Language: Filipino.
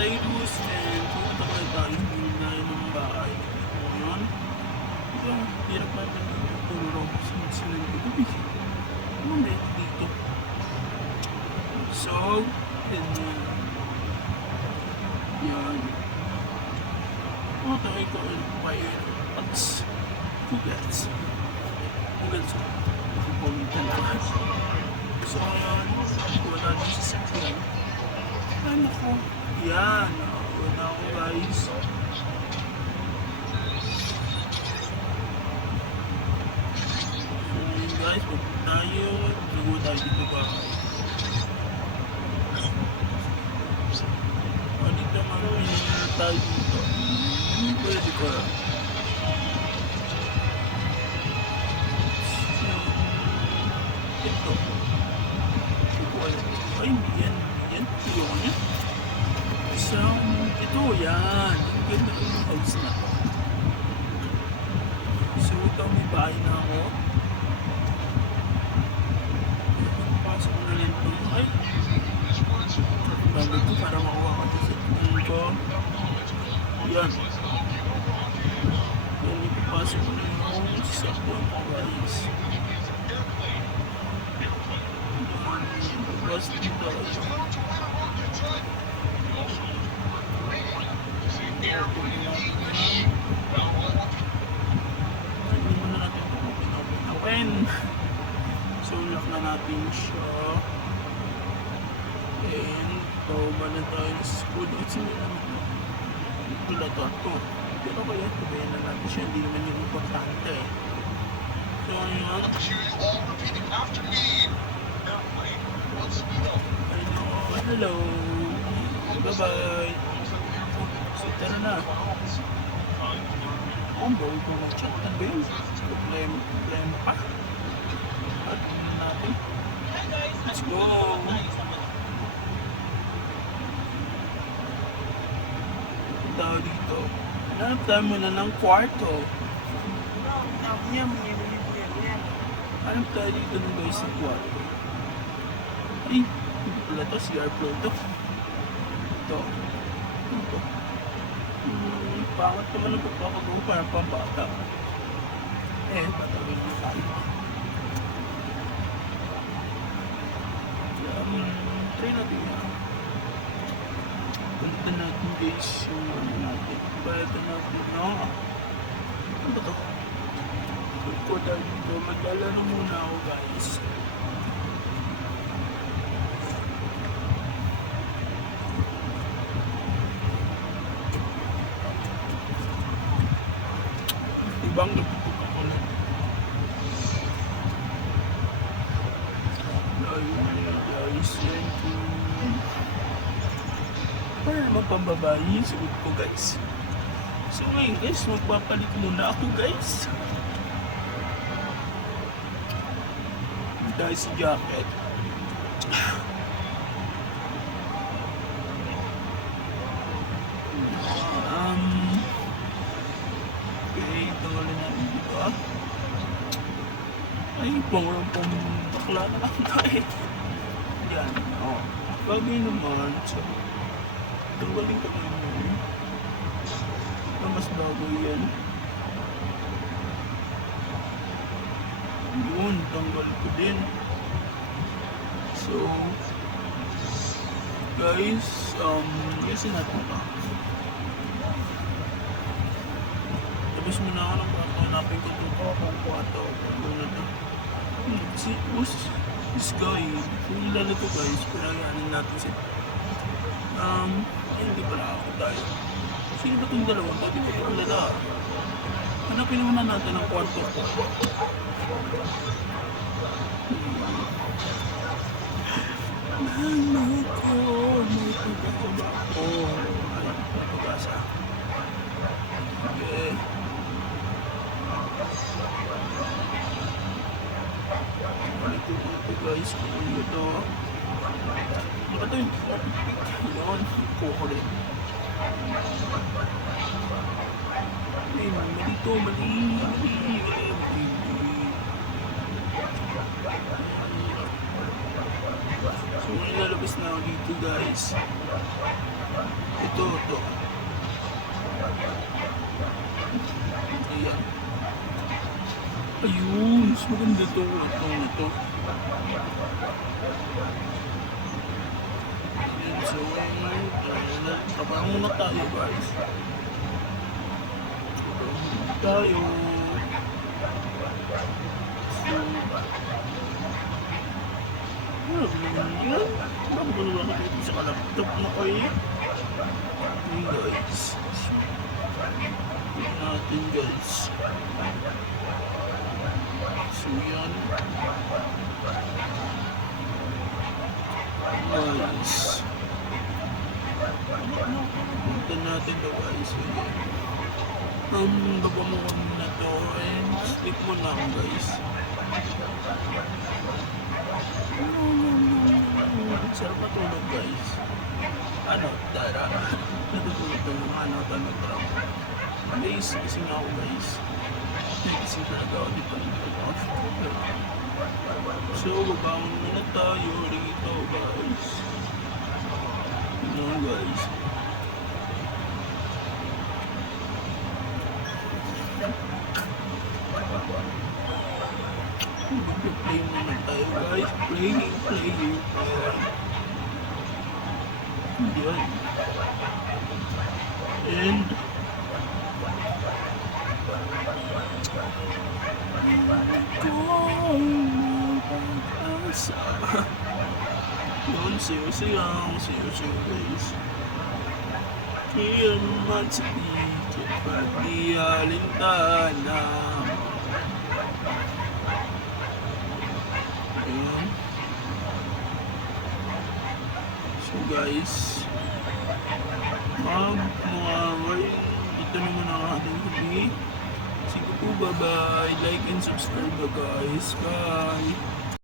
Cyrus and pumunta ko tayo na yung bahay. Ngayon, hirap natin puro raw sila yung gabi. Ano na dito? So, yan. Ito ay ko fire pots. Fugats. Fugats. Pupunta na. So, yan. Wala din sa sakyan. Ano ko? Yan. Wala ako guys. So, yun guys. Pupunta tayo. Nago tayo dito ba? Dito mga tayo dito. Pwede ko lang. Ito. Ay, hindi yan. Yan. Yung niya. So, ito yan. Ang ganda ng house na to. So, ito may bahay na ako. Pasok na rin ito. Ay. Bago ko para makuha ko ito. Ko. Yan. Yan, ipapasok ko na yung sa buwan ko guys. Tapos dito. Hindi mo na natin open. So, lock na natin siya. And, tawag na tayo sa school. At sino naman ito? Ito na ito. Pero kaya sabihin na natin siya. Hindi naman yung importante. So, yun. Hello. Bye-bye. So, tara na. Ang boy ko na chat. Ano ba yun? Problema pa. At natin. Let's go. Tao dito. Hanap tayo muna ng kwarto. Hanap tayo dito ng guys sa kwarto. Ay, hindi pala ito. CR floor ito. Ito. Ito. Pangat naman ang pagpapagawa para pambata. Patawin na tayo. Try natin yan. Palitan natin guys yung ano natin. Palitan natin na. Ano ba ito? Ko tayo dito. Maglalaro muna ako guys. Ibang naputok ako na. Ayun guys. Yan po. Para naman pambabae yung sagot ko guys. So ngayon guys, magpapalit muna ako guys. Dahil sa jacket. Okay, tanggalin natin dito ah. Ay, pang bakla na lang tayo. Yan, oh. Bagay naman. So, tanggalin ka na yun. Mas bagay yan. Yun, tanggal ko din. So, guys, yasin natin ito. Tapos muna ako ng kwarto. Hanapin ko ito kung kwarto. Ano ito? Si, who's this guy? Kilala ito guys. Pinayanin natin siya. Hindi pala ako tayo. Sino ba itong dalawa? Pwede ko ito kilala. Hanapin naman natin ang kwarto. Mahal ko. May pagkakaba ako. Alam ko na pag-asa. Okay. Balik ko ito guys. Kung ito. Ito yung yun. Kuko rin. Mali ito. Mali. So, ilalabas na ako dito guys. Ito. Ayan. Ayun, mas maganda to. Ito. Ayan, so ngayon, trabaho muna tayo guys. Tayo. So, yan. Bakit ko naman ako dito sa kalaptop na kayo? Hey guys. Tignan natin guys. So yan. Guys. Punta natin to guys. Baba mo ko na to and sleep mo na ako guys. Sarap matulog guys. Natutulog na naman ako nag-drop. Guys, gising ako guys. Gising talaga ako, di pa nito. So, babangon na tayo rito guys. Guys. Mag-play muna tayo guys. Playing. Yan. And yun, siyo guys. Yan man sa dito pati alintana. Ayan. So guys, ito naman ang ating huli. Sige po, bye-bye. Like and subscribe guys. Bye.